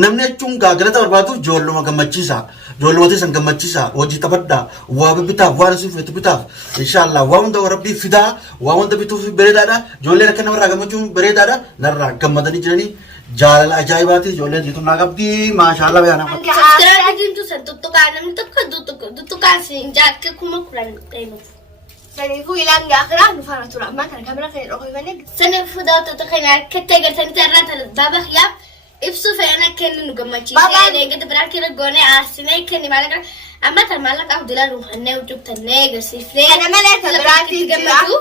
namni jechuun galata barbaadu ijoolluma gammachiisa ijoollumatti san gammachiisa hojii taphadha waa bitaaf waan isin feetu bitaaf inshallah waa hunda rabbii fidaa waa hunda bituuf bareedaadha ijoolleen akka namarraa gammachuun bareedaadha narraa gammadanii jiranii jaalala ajaa'ibaati ijoolleen jitu naa qabdi maashaallah bayaana subscribe dintu san tuttuqaa namni tokko tuttuqaa siin jaakke kuma kulan qeynuf sanifu ilaan gaakhiraa nufana tura amma kana kamera kan dhokofane sanifu daawwattoota keenya akkatti agartanii irraa baaba yaab ibsu feena kennu nu gammachiisee eegate biraakira goone aarsine kenni malaqa amma tan malaqa abdullah ruhanne ujubtanne agarsiifne ana malee tabiraati gammadu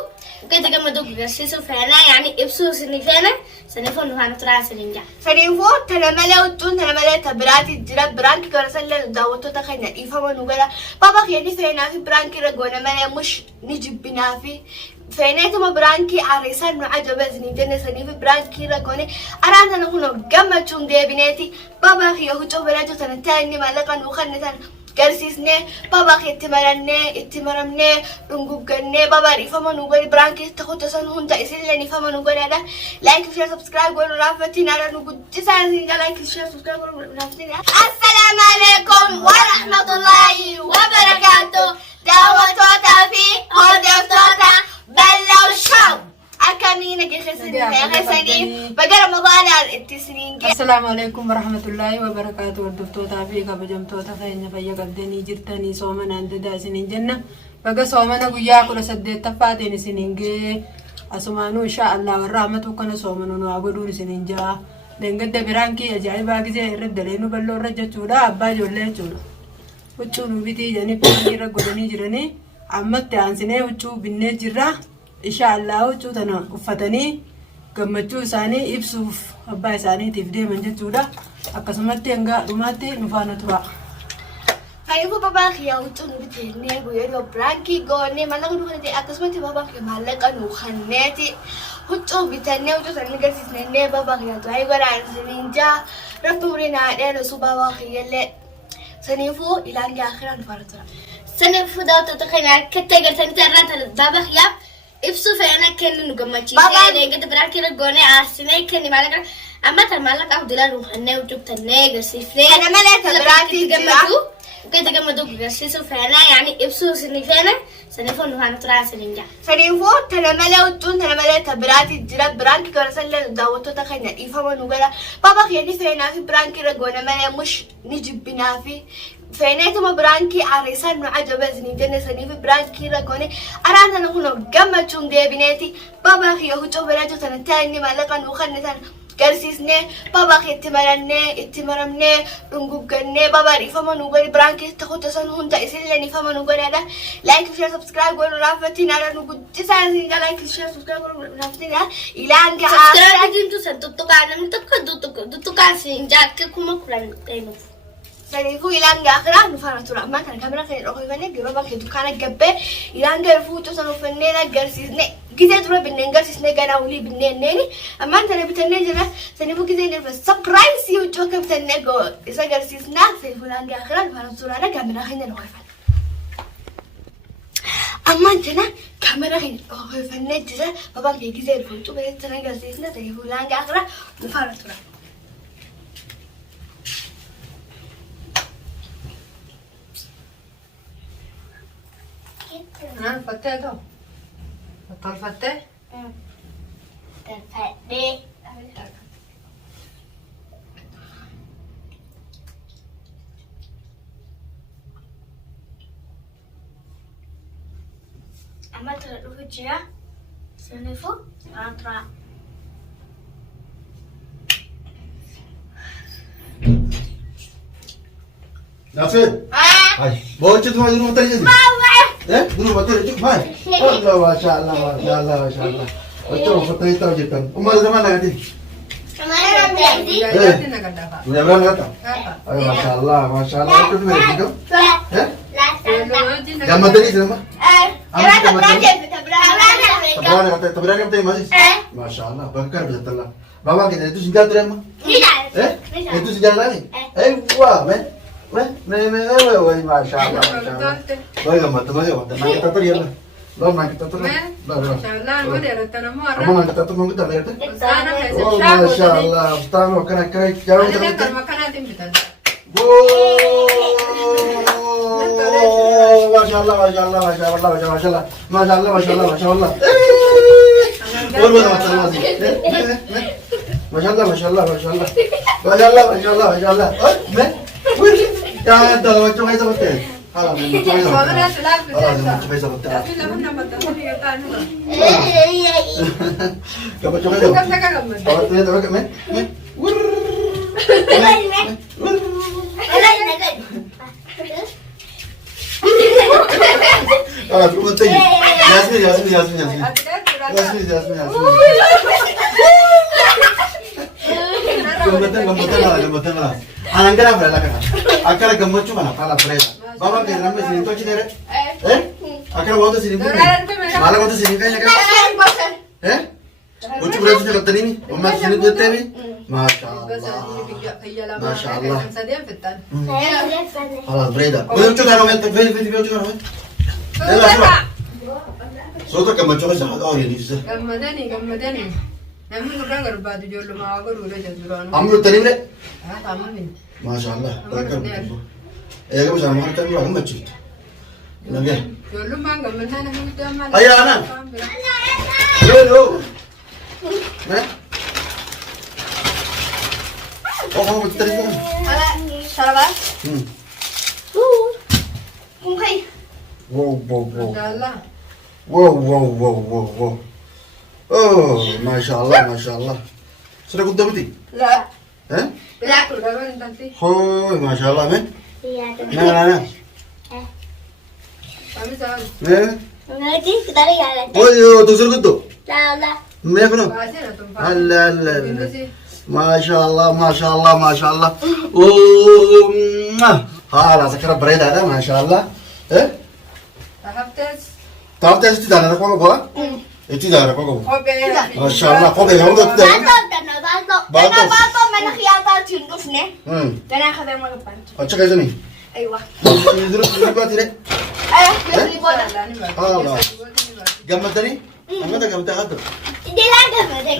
كده جمع دوق جرسيسو فانا يعني إبسو سني فانا سنفون نهان ترى سنينجا سنفو تنملا وتون تنملا تبراتي جرات برانكي كرسل داوتو تخينا إفهم نقولا بابا خياني فينا في برانكي رجونا ملا مش نجيب بنا في فينا تما برانكي عريسان معجبة زنيجنا سني في برانكي رجوني أرانا نقول جمع تون دي بناتي بابا خياني هو براجو تنتاني مالك نوخنا تان كرسيسني بابا خي اتمرمني رنجوجني بابا ريفما نقولي برانكي تاخد تسان هون تأسيلني فما نقولي هذا لايك وشير سبسكرايب قولوا رافتين على نقول تسان لايك وشير سبسكرايب قولوا رافتين السلام عليكم ورحمة الله وبركاته دعوتوتا في هدفتوتا بلو الشو أكمينا كيسني بقى رمضان التسنين. السلام عليكم ورحمة الله وبركاته وردفتوتا في قبجمتوتا خيرنا فيا قدني جرتني صومنا عند داسنين جنة بقى صومنا ويا كل سدت تفاتين سنين أسمانو إن شاء الله والرحمة وكنا صومنا وعبدون سنين جا لنقد برانكي أجاي باقي زي الرد لينو بلو رجع تولا أبا جولة تولا وتشونو بيتي جاني بيتي رجولني جرني عمت عنسني وتشو بني جرا إن شاء الله وجودنا وفتني كمجو ساني إبسوف أبا ساني تفدي من جتودا أقسمت ينجا رماتي نفانا تبا هايفو بابا خيا وتون بتهني ويلو برانكي غوني مالك نخدي أقسمت بابا خيا مالك أنو خناتي وتو بتهني وتو ساني قرسيسني بابا خيا تواي غرا سنينجا رفتورينا علينا سو بابا خيا اللي سنيفو إلى آخر نفانا تبا سنفو داوتوتا كينا كتة قرتني irraa baaba yaab ibsu feena kennu nu gammachiisee eegate biraakira goone aarsine kenni malaqa amma tan malaqa abdullah ruhanne ujubtanne agarsiifne ana malee tabiraati gammadu كده جمدوا جرسيسو فانا يعني إبسو سني فانا سنفون نهان ترى سنينجا سنفو تنملا وتون تنملا تبراتي جرات برانكي كرسل داوتو تخينا إفهم نقولا بابا خياني فينا في برانكي رجونا ملا مش نجيب بنا في فينا تما برانكي عريسان معجبة زنيجنا سني في برانكي رجوني أرانا نقول جمع تون دي بناتي بابا خيا هو جو براجو تنتاني مالك نوخنا تان كرسيسني بابا خي اتمرمني رنجوجني بابا ريفما نقولي برانكي تاخد تسان هون تأسيلني فما نقولي هذا لايك وشير سبسكرايب قولوا رافتين على نقول تسان لايك وشير سبسكرايب قولوا رافتين إلى أنك سبسكرايب دينتو سن tuttuqaa namni tokko tuttuqaa siin jaakke kuma kulan qeynuf سنفو إلى أنك آخر نفانا ترى ما كان كاميرا كان رقيبني جربا كده كان جبه إلى أنك رفوتو سنفنينا جرسيسني كذا ترى بنين جرسيسني كان أولي بنين نيني أما أنت اللي بتني جرا سنفو كذا نفس سبرايز يوجوك بتني جو إذا جرسيسنا سنفو إلى أنك آخر نفانا ترى أنا كاميرا خينا رقيبنا أما أنتنا كاميرا خين رقيبني جرا بابا كذا رفوتو بس تنا جرسيسنا سنفو إلى أنك آخر نفانا ترى أنا فتح ده بطل فتح تفدي أما ترى الوجه سنفو أطرا نافذ هاي بوجت ما يروح تجي eh dulu betul itu mai Allah masya Allah masya Allah masya Allah betul betul itu jikan umar zaman lagi kemarin tadi punya berapa kata masya Allah itu tuh mereka itu eh jam tadi sama tabrakan tadi masih masya Allah bakar bisa telah bawa kita itu senjata tuh emang itu senjata lagi wah men wah masya Allah baik amat teman ya teman kita tuh ya lo nak kita tuh Inshallah mau dia retan mau kamu nak kita tuh mau kita lihat sana oh masya Allah tahu kena jauh ada kan makanan Sa'aatiin bitan. Masyaallah, masyaallah, masyaallah, masyaallah, masyaallah, masyaallah, masyaallah. Masyaallah, masyaallah, masyaallah. Masyaallah, masyaallah, masyaallah. Ya, ito, macam kayo sa hotel. Hala, macam kayo sa Soomana hotel. sila Hala, bitan. macam kayo sa hotel. Tapi laman naman tayo yung tano. Kapag kayo. Huwag na kagamad. Tawag tuloy, tawag kami. Ah, pumunta yun. Yasmin, Yasmin, Yasmin, Yasmin. At kaya, tirada. Yasmin, Yasmin, Yasmin. Gambutan, gambutan malah, gambutan malah. Anang kena berapa kan? Akar gambut cuma nak pala berapa? Bapa kita ramai sini tu cina Akar waktu sini pun. Malah waktu sini kan ya kan? Ucu berapa sini kata ini? Umat sini tu tapi. Masya Allah. Masya Allah. Sadiyan fitan. Alah berapa? Ucu kan orang tu, video ucu kan orang. So tu gambut cuma sah orang ini sih. Gammadani. Namni gurra garbaadu ijoollumaa godhuu jira duraan. Amru tadi ni. Taamani. Masya Allah. Ya kamu sama orang tadi orang macam. Lagi. Ijoollummaan gammadaan namni guddaan maal. Ayah anak. Hello. Nah. Oh, kamu betul tadi kan? Saraba? Kung kay. Wow, wow, wow. Dalla. Wow, wow, wow, wow, wow. Oh, Masya Allah, Masya Allah. Sudah kuda betul? La. Eh? Bila ko daw tanti. Oh, Masya Allah, men. Iya, tuh. Nah. Kami sa Eh? Nanti kita lihat. Oh, yo, tu suruh kuda. Lala. Mereka kono. kasi na tumpa. Allah, Allah. Kasi Masya Allah, Masya Allah, Masya Allah. Oh, hala, sekarang berada ada, Masya Allah. Eh? tahaptes Tahu tes itu dah ada kau kau? Itu dah ada kau. kobe. Masya Allah, kau berapa tu dah? Bato, bato, malaki yata tindus ne. Ganun ka tayo magapanto. Acak aja nih. Aywa. Dulu kau tidak? Ay, may libo na. Allah. Gambar tadi? Apa dah gambar tu? Hindi lang gamad. Eh?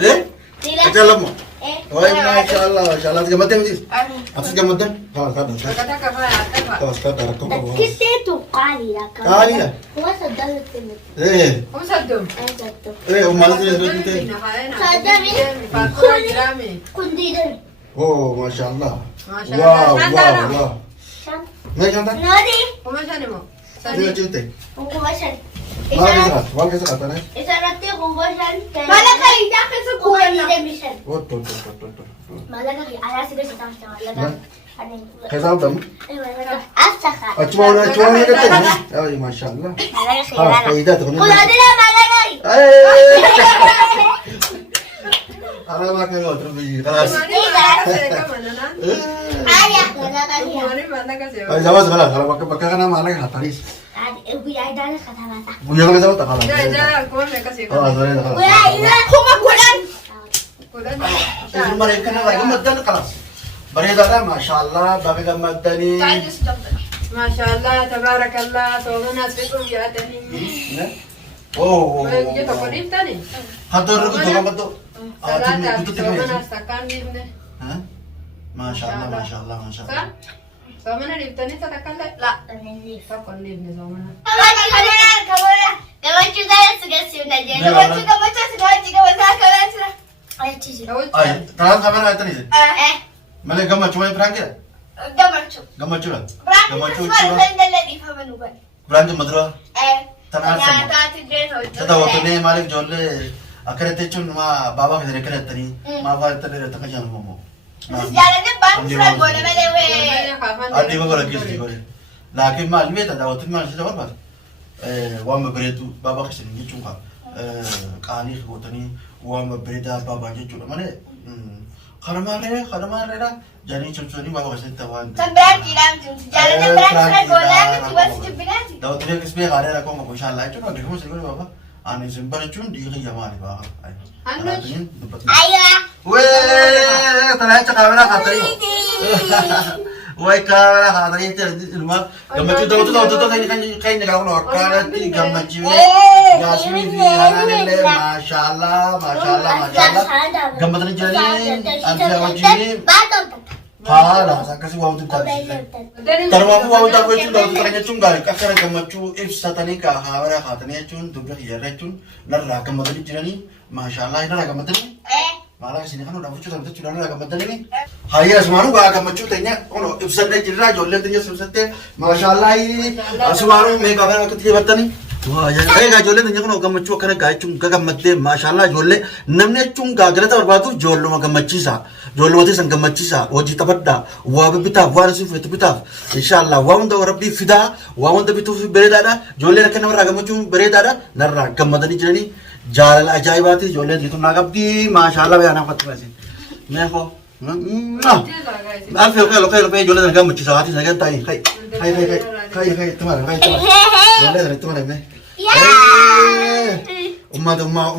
Hindi lang. Acak lama. Eh. Oh, Masya Allah, Masya Allah. Gambar tadi? Apa gambar tadi? Kalau kau dah. Kata ka pa ata pa. Kalau sekarang kau kau. Kita itu kali lah. Kali lah? Kuha sa dalat ko na. Eh, Kung sa dum. Ay, sato. umalas ni dulu kita. Kundi din. Oh, Masya Allah. Masya Wow, Allah. Santa wow, na. wow. Naik kanta? Nodi. Kumasya mo. Tidak Sadi. cinta. Kung kumasan. Wal kasi kata nih. Isa natin kung kumasan. Malaki, yata sa Kuha kuha ni na. Demisan. Oh, tuh. Malaki. Ala siguro sa taas na malaga. Ano yun? Kayak sama kamu? Ay, malaga. Asa ka. Cuma orang kata nih. Oh, Masya Allah. Malaga siya. Ah, kaidah tuh. Kung ano na malaga. Alam nak nggak terus begini. Keras. Kumani ba kasi ka mananan? Ayak. Malaga siya. Kumani ba na kasi. Ay, sama sekarang. Kalau pakai kan nama anak hataris. Kuya, ay dala ka tamata. Punya kan sama tak kalah. Ja, kumani kasi Oh, ka. sorry tak Kuya, kalah. ina. Kumagulan. Kulan. Itu mereka nak lagi madan kelas. Berita dah, Masya Allah. Bagi madan ni. Tayo sa doktor. Masya Allah, tabarakallah. So, manasikum ya tani. Oh. Well, kita ko rin tani. Hatur itu kamu tu. Salata, Itu so manastakan din. Hah? Masya Allah, Masya Allah, Masya Sa? Allah. So, manaliptan ni sa takala. La. Sa konlib ni so mana. Gawacu saya sudah siuna jadi. Gawacu, gawacu, gawacu, gawacu, gawacu. Ay, cici. Ay, terang kamera itu nih. Mana gambar cuma yang berangkat? Gawacu. Gambar cuma. Berarti Gambar sa cuma. suwan sa dalali pa manugan. Berangkat madura. Tanah Kanya sama. tati dito. Kita waktu ni malik jolle. Akhirnya tecun ma baba kita rekat tadi. Ma baba tadi rekat kerja mau. Jalan ni bang sa gona melewe. Adi ko lagi sih ko. Lagi mal me tada waktu mal sih apa? Wama beretu baba kasi ni chunga. Kani ko tani wama bereda baba je chunga. Mane kharamare ra jani chunchuni baba kasi tawan. Sa berarti lang din. Jalan ni berarti sa gona tiba sa binati. Daw tadi kasi ada ra ko mo inshallah itu nak ko sih ko baba. Ani simpan chun di ke yamani baba. Ano? Ayo. Weh, ternyata kamera katri. Wah, kamera katri itu ilmu. Gambar itu tahu kayak kalau nak kamera ti gambar itu. Yasmin Fiana nele, masya Allah, masya Allah, masya Allah. Gambar ini jadi, anti awak jadi. Haala akkasii waa wanti taasise. Tarmaafuu waa wantaa gochuun daawwatu kana jechuun gaarii akka gammachuu ibsatanii haawara haatanii jechuun dubbii xiyyaarra jechuun narraa gammadanii jiranii maashaallah narraa gammadanii maala isin kan dhaabachuu taphachuu narraa gammadanii hayya asumaanuu gaa gammachuu teenya ono ibsadhee jirraa ijoolleen teenya ibsattee maashaallah asumaanuu meeqa kana akka xiyyeeffatanii egaa ijoolleen teenya kun gammachuu akkana gaa jechuun gammaddee maashaallah ijoollee namni jechuun gaa galata barbaadu ijoolluma gammachiisa. Jollooti san gammachiisa hojii taphadhaa waa bitaaf waan isin feetu bitaaf inshallah waa hunda rabbii fidaa waa hunda bituuf bareedaadha ijoolleen akka namarraa gammachuun bareedaadha narraa gammadanii jiranii jaalala ajaa'ibaati ijoolleen jitu naa qabdi maashaallah bayanaa fattu baasin meeqoo alfee lopee ijoollee sana gammachiisa haati sana gantaa'ii kai tumaale ijoollee sana tumaale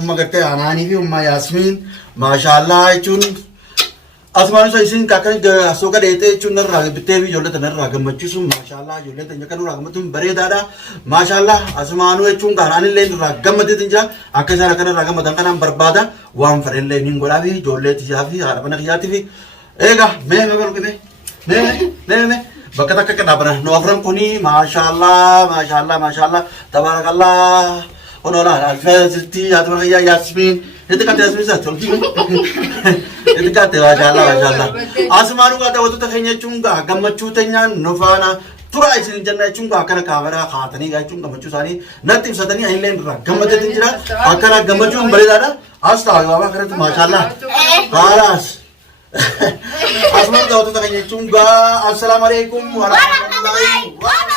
umma gartee anaanii fi umma yaasmiin maashaallah jechuun Asmaan isa isin kakkan soka deete jechuun narraa bittee fi ijoollee tanarraa gammachiisu maashaallah ijoollee tanya kan irraa gammachuun bareedaadha maashaallah asmaanuu jechuun gaaraan illee irraa gammadeetiin jira akka isaan akka irraa gammadan kanaan barbaada waan fedhellee niin godhaa fi ijoollee tiyyaa fi haadha mana kiyyaatti fi eega mee bakka takka akka dhaabana nu afran kuni maashaallah tabaarakallah onola alfeezitti haadha mana kiyyaa yaasmiin itu kata Yasmin sah, contoh itu kata masyaallah. Asmanu kata waktu tu kayaknya cungga, gammat cutenya Novana, tura isin jenna cungga akana kamera khatani gaya cungga gammat cusani, nanti satani ahilen ra, gammat itu jira, akana gammat cung beredara, astaga bapa keren tu masyaallah. Halas. Asmanu kata waktu tu kayaknya cungga, assalamualaikum warahmatullahi wabarakatuh.